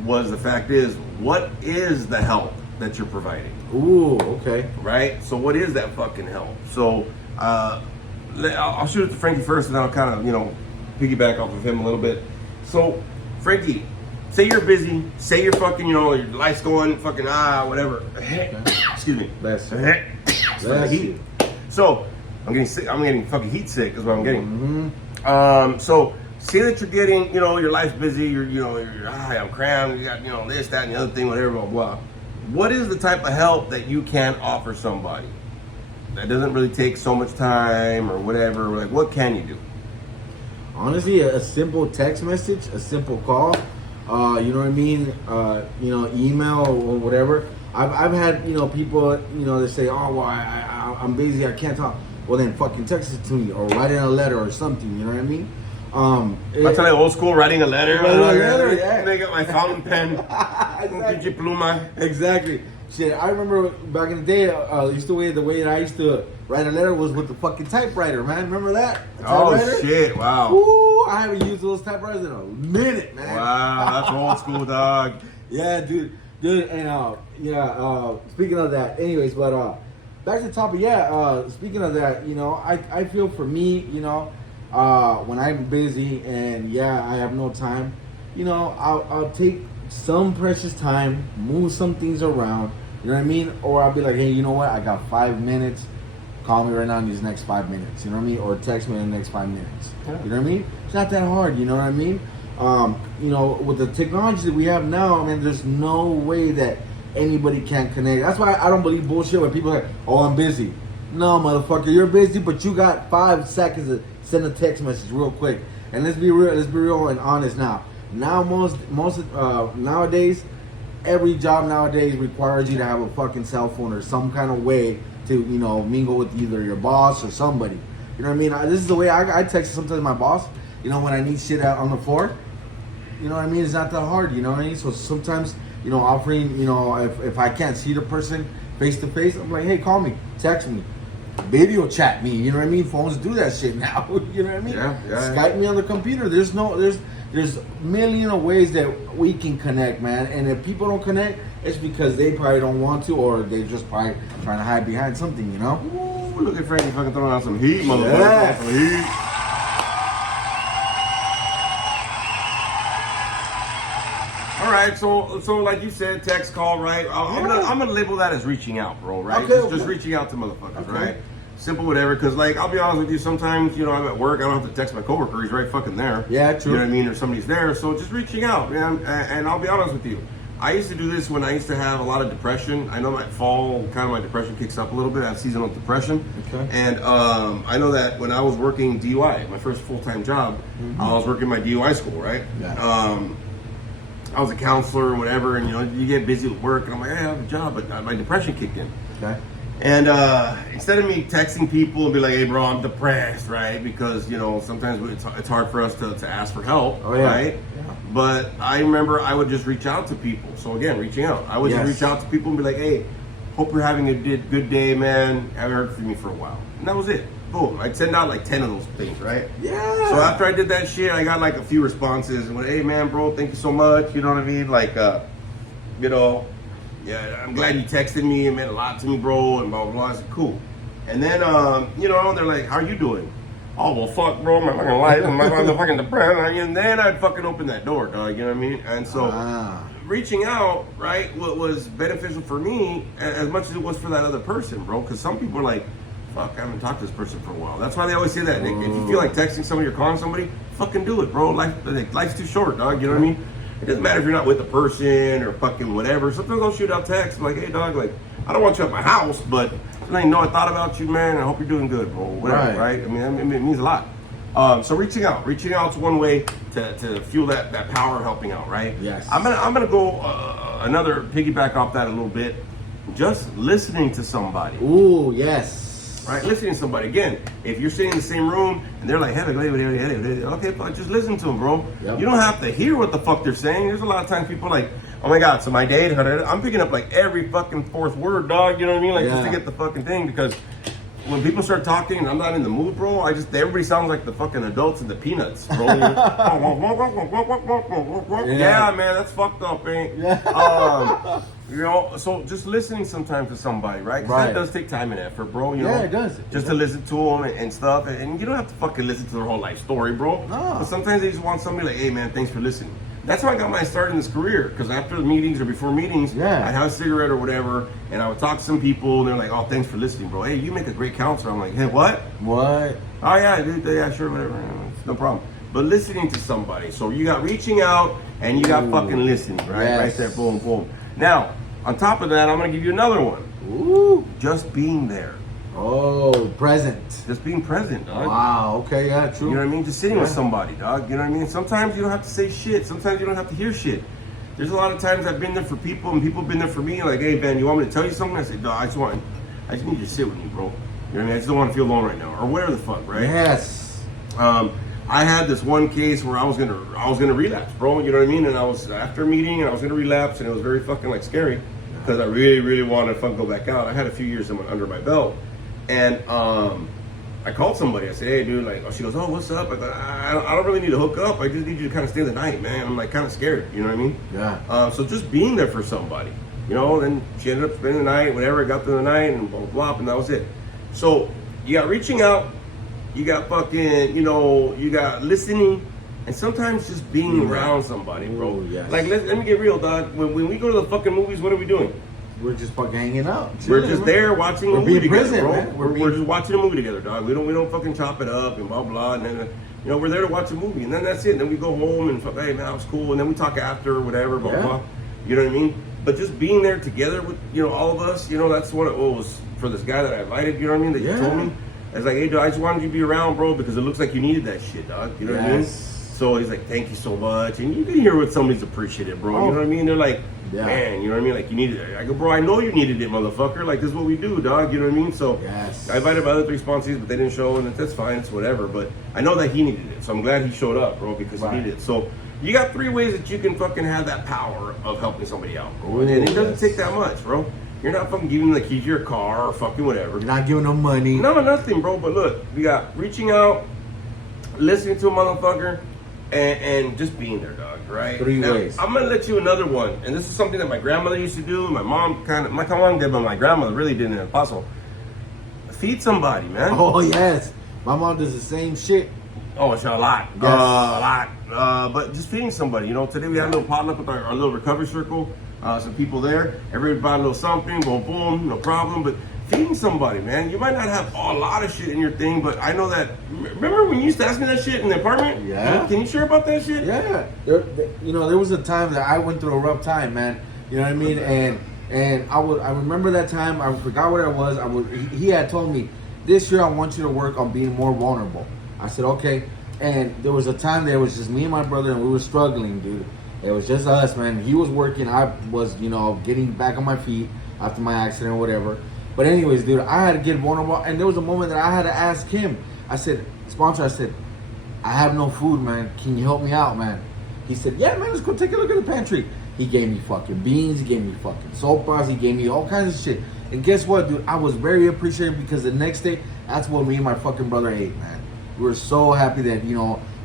was the fact is, what is the help that you're providing? Ooh, okay. Right? So what is that fucking help? So I'll shoot it to Frankie first, and then I'll kind of, you know, piggyback off of him a little bit. So, Frankie, say you're busy, say you're fucking, you know, your life's going fucking, whatever. Excuse me. Bless you. The heat. So, I'm getting sick, I'm getting fucking heat sick is what I'm getting. So, say that you're getting, you know, your life's busy, you're I'm crammed, you got, you know, this, that, and the other thing, whatever, blah, blah. What is the type of help that you can offer somebody that doesn't really take so much time or whatever? Like, what can you do? Honestly, a simple text message, a simple call, you know what I mean? You know, email or whatever. I've had, you know, people, you know, they say, oh, well, I'm busy, I can't talk. Well, then fucking text it to me or write in a letter or something, you know what I mean? I tell you, old school writing a letter. Yeah. They got my fountain pen. Exactly. Pluma. Exactly. Shit, I remember back in the day, the way that I used to write a letter was with the fucking typewriter, man. Remember that? Oh shit! Wow. Ooh, I haven't used those typewriters in a minute, man. Wow, that's old school, dog. Yeah, dude, and speaking of that, anyways, but back to the topic. Yeah, speaking of that, you know, I feel for me, you know, when I'm busy and I have no time, you know, I'll take some precious time, move some things around, you know what I mean? Or I'll be like, hey, you know what? I got 5 minutes. Call me right now in these next 5 minutes, you know what I mean? Or text me in the next 5 minutes. Yeah. You know what I mean? It's not that hard, you know what I mean? You know, with the technology that we have now, I mean, there's no way that anybody can connect. That's why I don't believe bullshit when people are like, oh, I'm busy. No, motherfucker, you're busy, but you got 5 seconds to send a text message real quick. And let's be real and honest now. Now most nowadays, every job nowadays requires you to have a fucking cell phone or some kind of way to, you know, mingle with either your boss or somebody. You know what I mean? This is the way I text sometimes my boss, you know, when I need shit out on the floor. You know what I mean? It's not that hard, you know what I mean? So sometimes, you know, offering, you know, if I can't see the person face to face, I'm like, hey, call me, text me, video chat me, you know what I mean? Phones do that shit now, you know what I mean? Yeah. Skype me on the computer. There's a million of ways that we can connect, man. And if people don't connect, it's because they probably don't want to, or they just probably trying to hide behind something, you know? Ooh, look at Frankie fucking throwing out some heat, motherfucker. Yeah. Some heat. All right, so like you said, text, call, right? I'm gonna label that as reaching out, bro. Right? Okay, Just reaching out to motherfuckers, right? Simple, whatever. Because like, I'll be honest with you, sometimes, you know, I'm at work, I don't have to text my coworker. He's right fucking there. Yeah, true. You know what I mean? Or somebody's there. So just reaching out, man. And I'll be honest with you, I used to do this when I used to have a lot of depression. I know my fall, kind of my depression kicks up a little bit. I have seasonal depression. Okay. And I know that when I was working DUI, my first full-time job, I was working my DUI school, right? Yeah. I was a counselor and whatever, and you know, you get busy with work, and I'm like, hey, I have a job, but my depression kicked in. Okay. And instead of me texting people and be like, hey, bro, I'm depressed, right? Because, you know, sometimes it's hard for us to ask for help, right? Yeah. But I remember I would just reach out to people. So again, reaching out. I would just reach out to people and be like, hey, hope you're having a good day, man. Haven't heard from you for a while. And that was it. Boom. I'd send out like 10 of those things, right? Yeah. So after I did that shit, I got like a few responses and went, hey, man, bro, thank you so much. You know what I mean? Like, you know, yeah, I'm glad you texted me. It meant a lot to me, bro, and blah, blah, blah. I said, cool. And then, you know, they're like, how are you doing? Oh, well, fuck, bro, my fucking life, I'm fucking depressed. And then I'd fucking open that door, dog, you know what I mean? And so, reaching out, right, what was beneficial for me as much as it was for that other person, bro, because some people are like, fuck, I haven't talked to this person for a while. That's why they always say that, Nick. If you feel like texting somebody or calling somebody, fucking do it, bro. Life's too short, dog, you know what I mean? It doesn't matter if you're not with the person or fucking whatever. Sometimes I'll shoot out texts like, hey, dog, like, I don't want you at my house, but I know I thought about you, man. I hope you're doing good, bro. Whatever, right? I mean, it means a lot. So reaching out's one way to fuel that power of helping out, right? Yes. I'm gonna go another piggyback off that a little bit. Just listening to somebody. Ooh, yes. Right, listening to somebody. Again, if you're sitting in the same room and they're like, okay, but just listen to them, bro. Yep. You don't have to hear what the fuck they're saying. There's a lot of times people are like, Oh my God. So my date, I'm picking up like every fucking fourth word, dog. You know what I mean? Like just to Yeah. get the fucking thing, because when people start talking and I'm not in the mood, bro, everybody sounds like the fucking adults in the Peanuts, bro. Yeah, man, that's fucked up, ain't? You know, so just listening sometimes to somebody, right? 'Cause that does take time and effort, bro. You know, Yeah, it does. Just to listen to them and stuff, and you don't have to fucking listen to their whole life story, bro. No. But sometimes they just want somebody like, hey, man, thanks for listening. That's how I got my start in this career. Because after the meetings or before meetings, Yeah. I'd have a cigarette or whatever, and I would talk to some people, and they're like, oh, thanks for listening, bro. Hey, you make a great counselor. I'm like, hey, what? What? Oh, yeah, dude, yeah, sure, whatever. No problem. But listening to somebody. So you got reaching out, and you got fucking listening, right? Yes. Right there, boom, boom. Now, on top of that, I'm going to give you another one. Ooh. Just being there. Oh, present. Just being present, dog. Wow. Okay. Yeah. True. You know what I mean? Just sitting with Yeah. somebody, dog. You know what I mean? Sometimes you don't have to say shit. Sometimes you don't have to hear shit. There's a lot of times I've been there for people, and people have been there for me. Like, hey, man, you want me to tell you something? I say, dog, I just need you to sit with me, bro. You know what I mean? I just don't want to feel alone right now, or whatever the fuck, right? Yes. I had this one case where I was gonna relapse, bro. You know what I mean? And I was after a meeting, and I was gonna relapse, and it was very fucking like scary because I really, really wanted to fucking go back out. I had a few years under my belt, and I called somebody. I said, hey, dude, like, oh, she goes, oh, what's up? I thought, I don't really need to hook up. I just need you to kind of stay the night, man. I'm like kind of scared. You know what I mean? Yeah. So just being there for somebody, you know. Then she ended up spending the night, whatever. I got through the night, and blah blah blah, and that was it. So you got reaching out. You got fucking, you know, you got listening, and sometimes just being around somebody, bro. Ooh, yes. Like, let me get real, dog. When we go to the fucking movies, what are we doing? We're just fucking hanging out. We're chilling, just man. there watching a We're movie being together, present, bro. man. We're just watching a movie together, dog. We don't fucking chop it up and blah blah. And then, you know, we're there to watch a movie, and then that's it. And then we go home and fuck, hey man, that was cool. And then we talk after or whatever, blah Yeah. blah. You know what I mean? But just being there together with, you know, all of us, you know, that's what it was for this guy that I invited. You know what I mean? That you Yeah. told me. I was like, hey, dude, I just wanted you to be around, bro, because it looks like you needed that shit, dog. You know what I mean? Yes. So he's like, thank you so much. And you can hear what somebody's appreciative, bro. Oh. You know what I mean? They're like, Yeah. man, you know what I mean? Like, you needed it. I go, bro, I know you needed it, motherfucker. Like, this is what we do, dog. You know what I mean? So Yes. I invited my other 3 sponsors, but they didn't show, and that's fine. It's whatever. But I know that he needed it. So I'm glad he showed up, bro, because Right. he needed it. So you got 3 ways that you can fucking have that power of helping somebody out, bro. Ooh, And it doesn't yes. take that much, bro. You're not fucking giving them the keys to your car or fucking whatever. You're not giving them money. No, nothing, bro. But look, we got reaching out, listening to a motherfucker, and just being there, dog. Right? 3 Now, ways. I'm gonna let you another one, and this is something that my grandmother used to do. My mom did, but my grandmother really did in Apostle. Feed somebody, man. Oh yes. My mom does the same shit. Oh, it's a lot. Yes. A lot. But just feeding somebody. You know, today we had a little potluck with our little recovery circle. Some people there. Everybody bought a little something. Boom, boom. No problem. But feeding somebody, man. You might not have a lot of shit in your thing, but I know that. Remember when you used to ask me that shit in the apartment? Yeah. Can you share about that shit? Yeah. There was a time that I went through a rough time, man. You know what I mean? And I remember that time. I forgot what it was. He had told me, this year I want you to work on being more vulnerable. I said, okay. And there was a time that it was just me and my brother, and we were struggling, dude. It was just us, man. He was working. I was, getting back on my feet after my accident or whatever. But anyways, dude, I had to get vulnerable. And there was a moment that I had to ask him. I said, sponsor, I have no food, man. Can you help me out, man? He said, yeah, man, let's go take a look at the pantry. He gave me fucking beans. He gave me fucking sopas. He gave me all kinds of shit. And guess what, dude? I was very appreciative because the next day, that's what me and my fucking brother ate, man. We were so happy that,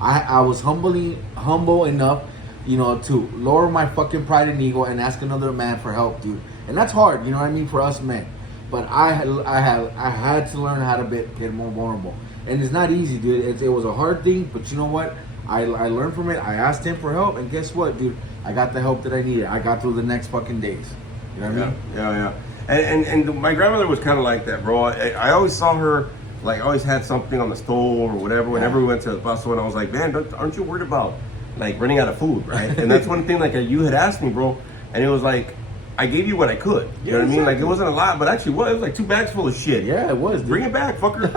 I was humble enough, to lower my fucking pride and ego and ask another man for help, dude. And that's hard, you know what I mean, for us men. But I had to learn how to get more vulnerable. And it's not easy, dude. It was a hard thing, but you know what? I learned from it. I asked him for help, and guess what, dude? I got the help that I needed. I got through the next fucking days. You know what I mean? Yeah. And my grandmother was kind of like that, bro. I always saw her, like, always had something on the stove or whatever. Whenever we went to the bus, and I was like, man, aren't you worried about, like, running out of food, right? And that's one thing, like, you had asked me, bro. And it was like, I gave you what I could. You know what I mean? Like, it wasn't a lot, but actually, it was like 2 bags full of shit. Yeah, it was, dude. Bring it back, fucker.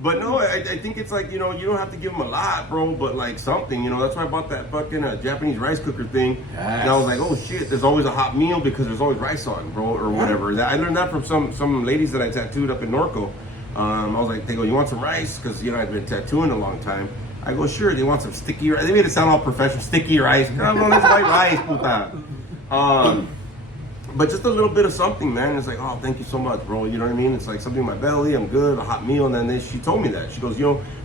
But no, I think it's like, you don't have to give them a lot, bro, but like something, that's why I bought that fucking Japanese rice cooker thing. Yes. And I was like, oh shit, there's always a hot meal because there's always rice on, bro, or whatever. I learned that from some ladies that I tattooed up in Norco. I was like, they go, you want some rice? Because, I've been tattooing a long time. I go, sure, they want some sticky rice. They made it sound all professional, sticky rice. No, that's white rice, puta. But just a little bit of something, man. It's like, oh, thank you so much, bro. You know what I mean? It's like something in my belly, I'm good, a hot meal. And then she told me that. She goes,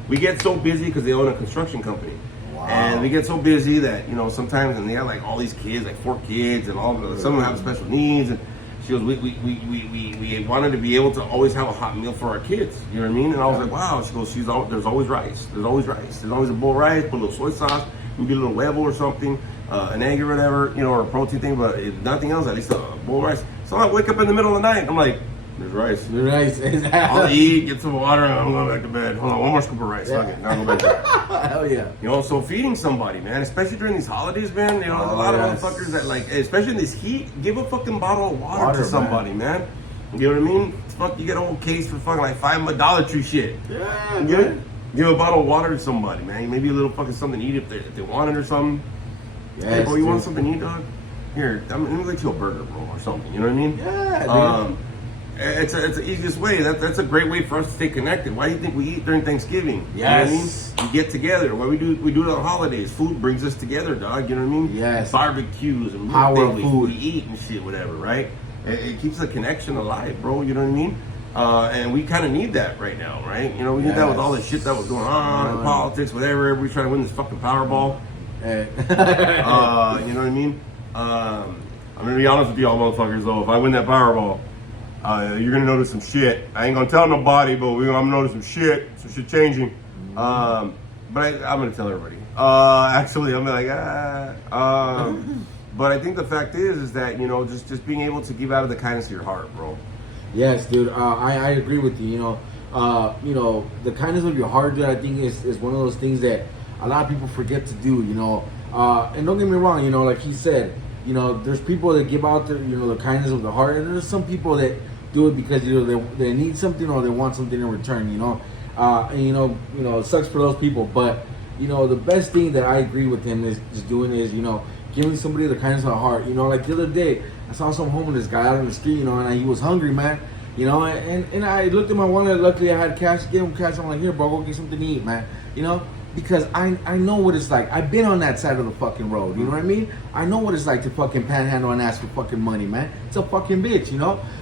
we get so busy because they own a construction company. Wow. And we get so busy that, sometimes, and they have like all these kids, like 4 kids, and some of them have special needs. And she goes, we wanted to be able to always have a hot meal for our kids. You know what I mean? And I was like, wow. She goes, there's always rice. There's always rice. There's always a bowl of rice, put a little soy sauce, maybe a little huevo or something, an egg or whatever, or a protein thing, but if nothing else, at least a bowl of rice. So I wake up in the middle of the night, I'm like, there's rice. There's rice. I'll eat, get some water, and I'm going back to bed. Hold on, one more scoop of rice. Okay, now I'll go back to bed. Hell yeah. So feeding somebody, man, especially during these holidays, man, there's a lot of motherfuckers that, like, especially in this heat, give a fucking bottle of water to somebody, man. You know what I mean? Fuck, you get a whole case for fucking like $5 Dollar Tree shit. Yeah, Give a bottle of water to somebody, man. Maybe a little fucking something to eat if they want it or something. Yes, hey, bro, you want something to eat, dog? Here, let me get you a burger, bro, or something. You know what I mean? Yeah, dude. It's the easiest way. That's a great way for us to stay connected. Why do you think we eat during Thanksgiving? Yes. You know what I mean? We get together. Why we do it on holidays. Food brings us together, dog. You know what I mean? Yes. Barbecues and Power of food. We eat and shit, whatever, right? It keeps the connection alive, bro. You know what I mean? And we kind of need that right now, right? We need that with all the shit that was going on in politics, whatever. Everybody's trying to win this fucking Powerball. Hey. You know what I mean? I'm gonna be honest with y'all motherfuckers though. If I win that Powerball, you're gonna notice some shit. I ain't gonna tell nobody, but I'm gonna notice some shit changing. But I'm gonna tell everybody. Actually, I'm like, but I think the fact is that just being able to give out of the kindness of your heart, bro. Yes, dude. I agree with you. The kindness of your heart, dude, I think is one of those things that a lot of people forget to do. And don't get me wrong. Like he said, there's people that give out the kindness of the heart, and there's some people that do it because they need something or they want something in return. It sucks for those people, but the best thing that I agree with him is doing is giving somebody the kindness of the heart. Like the other day, I saw some homeless guy out on the street, and he was hungry, man. And I looked at my wallet. Luckily, I had cash. Gave him cash. I'm like, here, bro, go get something to eat, man. Because I know what it's like. I've been on that side of the fucking road. You know what I mean? I know what it's like to fucking panhandle and ask for fucking money, man. It's a fucking bitch,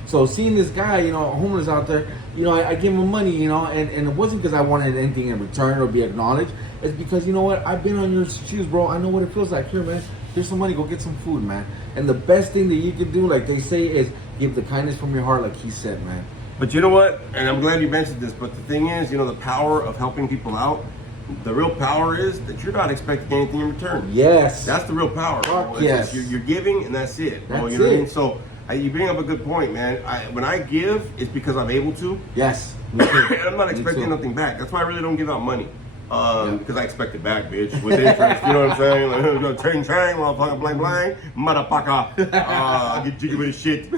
So seeing this guy, homeless out there, I give him money, and it wasn't because I wanted anything in return or be acknowledged. It's because, what? I've been on your shoes, bro. I know what it feels like. Here, man. Here's some money. Go get some food, man. And the best thing that you can do, like they say, is give the kindness from your heart, like he said, man. But you know what? And I'm glad you mentioned this. But the thing is, the power of helping people out. The real power is that you're not expecting anything in return. Yes. That's the real power. Fuck yes. yes. You're giving, and that's it. That's you know it. What I mean? So you bring up a good point, man. When I give, it's because I'm able to. Yes. And I'm not expecting nothing back. That's why I really don't give out money. Because I expect it back, bitch, with interest. You know what I'm saying? Like, chang, motherfucker, blang, blang, motherfucker. I'll get jiggy with this shit.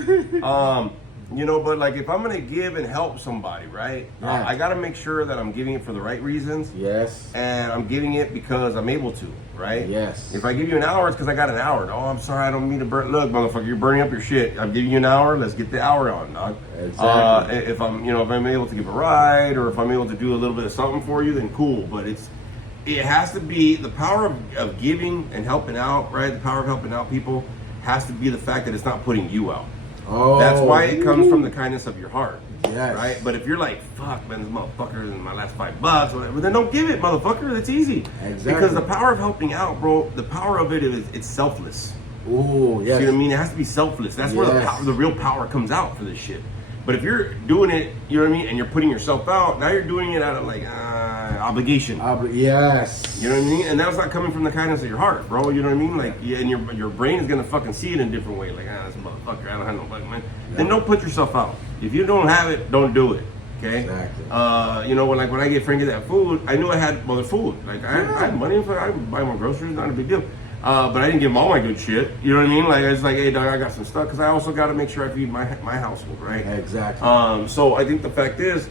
But like if I'm gonna give and help somebody, right? Yeah. I gotta make sure that I'm giving it for the right reasons. Yes. And I'm giving it because I'm able to, right? Yes. If I give you an hour, it's because I got an hour. Oh, I'm sorry, I don't mean to burn. Look, motherfucker, you're burning up your shit. I'm giving you an hour. Let's get the hour on, dog. Exactly. If I'm able to give a ride or if I'm able to do a little bit of something for you, then cool. But it has to be the power of giving and helping out, right? The power of helping out people has to be the fact that it's not putting you out. Oh, that's why it comes from the kindness of your heart. Yes. Right? But if you're like, fuck, man, this motherfucker is my last $5, whatever, then don't give it, motherfucker. It's easy. Exactly. Because the power of helping out, bro, the power of it is it's selfless. Oh, yes. See what I mean? It has to be selfless. That's where the real power comes out for this shit. But if you're doing it, you know what I mean, and you're putting yourself out, now you're doing it out of like obligation. Yes. You know what I mean? And that's not coming from the kindness of your heart, bro. You know what I mean? Like, and your brain is gonna fucking see it in a different way. Like, this motherfucker, I don't have no money, man. Yeah. Then don't put yourself out. If you don't have it, don't do it. Okay. Exactly. When I get Frankie that food, I knew I had other food. Like, I had money for I would buy more groceries, not a big deal. But I didn't give him all my good shit. You know what I mean? Like, it's like, hey, dog, I got some stuff because I also got to make sure I feed my household, right? Exactly. So I think the fact is,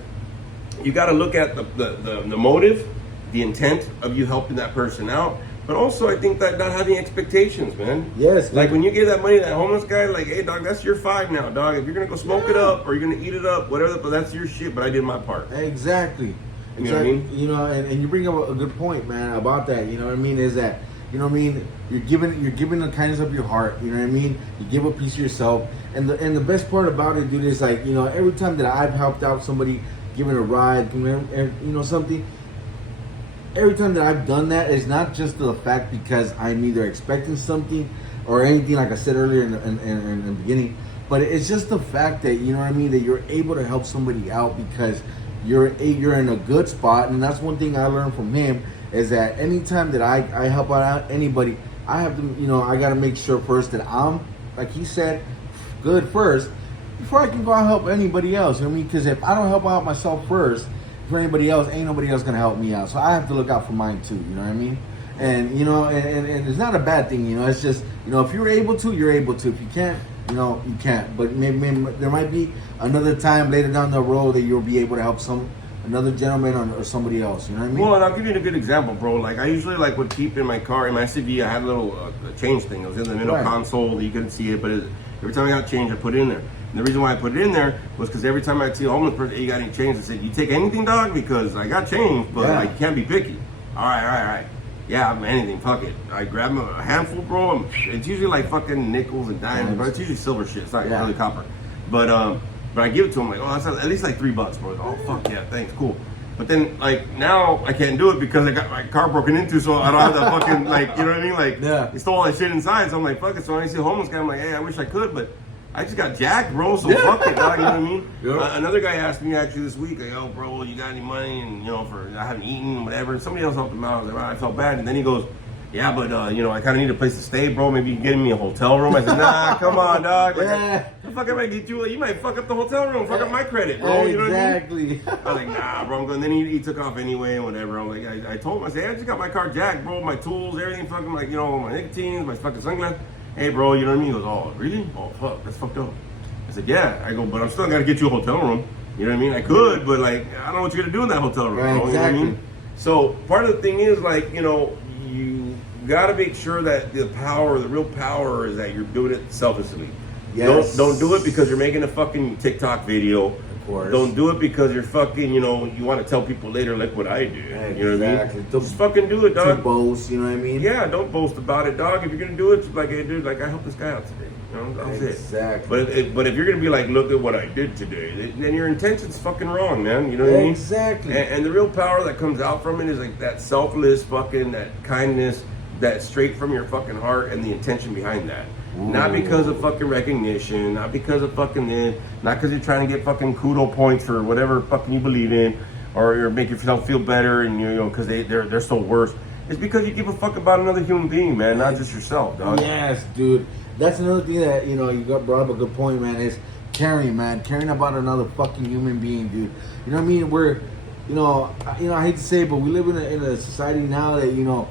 you got to look at the motive, the intent of you helping that person out. But also, I think that not having expectations, man. Yes. Like when you give that money to that homeless guy, like, hey, dog, that's your $5 now, dog. If you're gonna go smoke it up or you're gonna eat it up, whatever, but that's your shit. But I did my part. Exactly. You know what I mean? You know, and you bring up a good point, man, about that. You know what I mean? Is that, you know what I mean? You're giving the kindness of your heart. You know what I mean? You give a piece of yourself, and the best part about it, dude, is like, you know, every time that I've helped out somebody, giving a ride, you know, something. Every time that I've done that, it's not just the fact because I'm either expecting something or anything, like I said earlier in the beginning, but it's just the fact that, you know what I mean, that you're able to help somebody out because you're in a good spot. And that's one thing I learned from him, is that anytime that I help out anybody, I have to, you know, I got to make sure first that I'm, like he said, good first before I can go out and help anybody else. You know what I mean? Because if I don't help out myself first, for anybody else, ain't nobody else gonna help me out. So I have to look out for mine too. You know what I mean? And you know, and it's not a bad thing. You know, it's just, you know, if you're able to, you're able to. If you can't, you know, you can't. But maybe there might be another time later down the road that you'll be able to help another gentleman or somebody else. You know what I mean? Well, and I'll give you a good example, bro. Like, I usually would keep in my car, in my SUV, I had a little change thing. It was in the middle console. You couldn't see it, but every time I got change, I put it in there. And the reason why I put it in there was because every time I'd see a homeless person, hey, you got any change? I said, you take anything, dog? Because I got change, but like, you can't be picky. All right. Yeah, anything, fuck it. I grab a handful, bro. And it's usually like fucking nickels and dimes, but it's usually silver shit. It's not really copper. But I give it to him, like, oh, that's at least like $3, bro. Oh, fuck yeah, thanks, cool. But then, like, now I can't do it because I got my car broken into, so I don't have the fucking, like, you know what I mean? Like, they stole all that shit inside, so I'm like, fuck it. So when I see a homeless guy, I'm like, hey, I wish I could, but I just got jacked, bro, so fuck it, dog, you know what I mean? Another guy asked me actually this week, like, oh, bro, you got any money? And, you know, I haven't eaten, whatever. And somebody else helped him out. I was like, I felt bad. And then he goes, yeah, but, you know, I kind of need a place to stay, bro. Maybe you can get me a hotel room. I said, nah, come on, dog. Like, the fuck I might get you? You might fuck up the hotel room, fuck up my credit, bro. You know what I mean? I was like, nah, bro, I'm going. Then he took off anyway and whatever. I'm like, I told him, I said, hey, I just got my car jacked, bro, my tools, everything, fucking, like, you know, my nicotines, my fucking sunglasses. Hey, bro, you know what I mean? He goes, oh, really? Oh, fuck, that's fucked up. I said, yeah. I go, but I'm still got to get you a hotel room. You know what I mean? I could, but, like, I don't know what you're going to do in that hotel room, bro. Exactly. You know what I mean? So, part of the thing is, like, you know, you got to make sure that the real power is that you're doing it selflessly. Yes. Don't do it because you're making a fucking TikTok video. Of course. Don't do it because you're fucking, you know, you want to tell people later, look what I do. Exactly. You know what I mean? Just fucking do it, dog. To boast, you know what I mean? Yeah, don't boast about it, dog. If you're gonna do it, just like, hey, dude, like, I helped this guy out today. You know, that was it. But if you're gonna be like, look at what I did today, then your intention's fucking wrong, man. You know what I mean? Exactly. And the real power that comes out from it is like that selfless fucking, that kindness, that straight from your fucking heart, and the intention behind that. Ooh. Not because of fucking recognition, not because of fucking this, not because you're trying to get fucking kudo points for whatever fucking you believe in, or you're making yourself feel better, and you know, because they're so worse. It's because you give a fuck about another human being, man, not just yourself, dog. Yes, dude. That's another thing that, you know, you brought up a good point, man, is caring, man. Caring about another fucking human being, dude. You know what I mean? We're, you know, I hate to say it, but we live in a society now that, you know,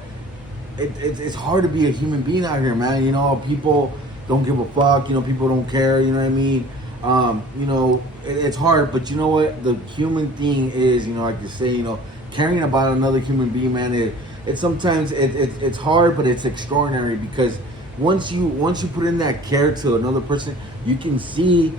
it's hard to be a human being out here, man. You know, people don't give a fuck. You know, people don't care. You know what I mean? You know, it's hard, but you know what? The human thing is, you know, like you say, you know, caring about another human being, man. It's sometimes it's hard, but it's extraordinary because once you put in that care to another person, you can see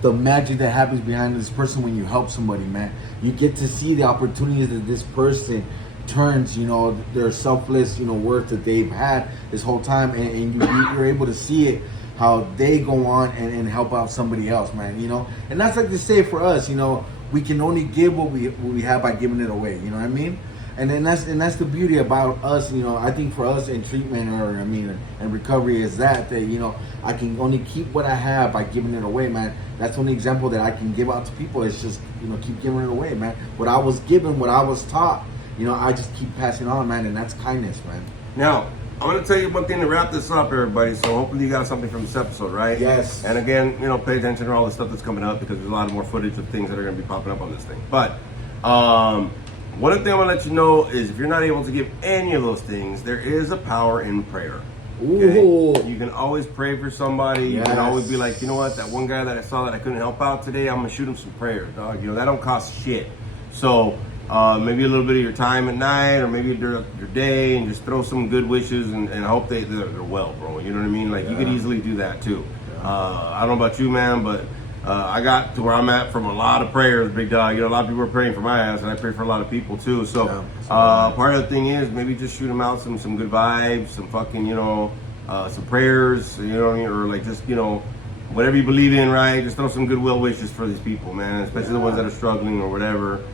the magic that happens behind this person when you help somebody, man. You get to see the opportunities that this person turns, you know, their selfless, you know, work that they've had this whole time, and you're able to see it, how they go on and help out somebody else, man, you know. And that's like to say for us, you know, we can only give what we have by giving it away, you know what I mean? And then that's the beauty about us, you know. I think for us in treatment and recovery is that you know, I can only keep what I have by giving it away, man. That's the only example that I can give out to people. It's just, you know, keep giving it away, man. What I was given, what I was taught, you know, I just keep passing on, man, and that's kindness, man. Now, I'm going to tell you one thing to wrap this up, everybody. So hopefully you got something from this episode, right? Yes. And again, you know, pay attention to all the stuff that's coming up because there's a lot more footage of things that are going to be popping up on this thing. But one thing I'm going to let you know is if you're not able to give any of those things, there is a power in prayer. Okay? Ooh. You can always pray for somebody. Yes. You can always be like, you know what, that one guy that I saw that I couldn't help out today, I'm going to shoot him some prayers, dog. You know, that don't cost shit. So maybe a little bit of your time at night or maybe during your day and just throw some good wishes and hope they're well, bro. You know what I mean? Like, you could easily do that too. I don't know about you, man, but I got to where I'm at from a lot of prayers, big dog. You know, a lot of people are praying for my ass, and I pray for a lot of people too. So part of the thing is maybe just shoot them out some good vibes, some fucking, you know, some prayers, you know, or like just, you know, whatever you believe in, right? Just throw some goodwill wishes for these people, man, especially the ones that are struggling or whatever.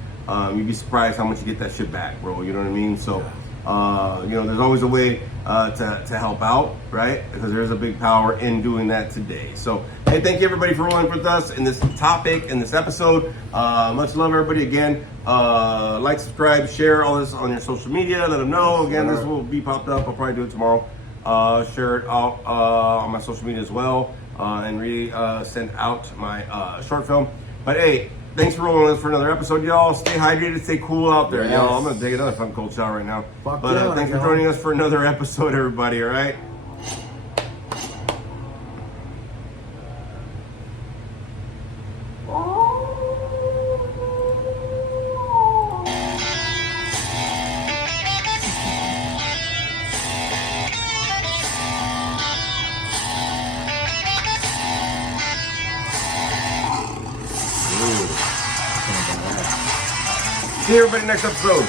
You'd be surprised how much you get that shit back, bro. You know what I mean? So, you know, there's always a way to help out, right? Because there's a big power in doing that today. So, hey, thank you everybody for rolling with us in this topic, in this episode. Much love, everybody. Again, like, subscribe, share all this on your social media. Let them know. Again, this will be popped up. I'll probably do it tomorrow. Share it out on my social media as well. And send out my short film. But hey, thanks for rolling with us for another episode, y'all. Stay hydrated, stay cool out there, y'all. I'm gonna take another fun cold shower right now. But thanks for joining us for another episode, everybody. All right. See everybody next episode.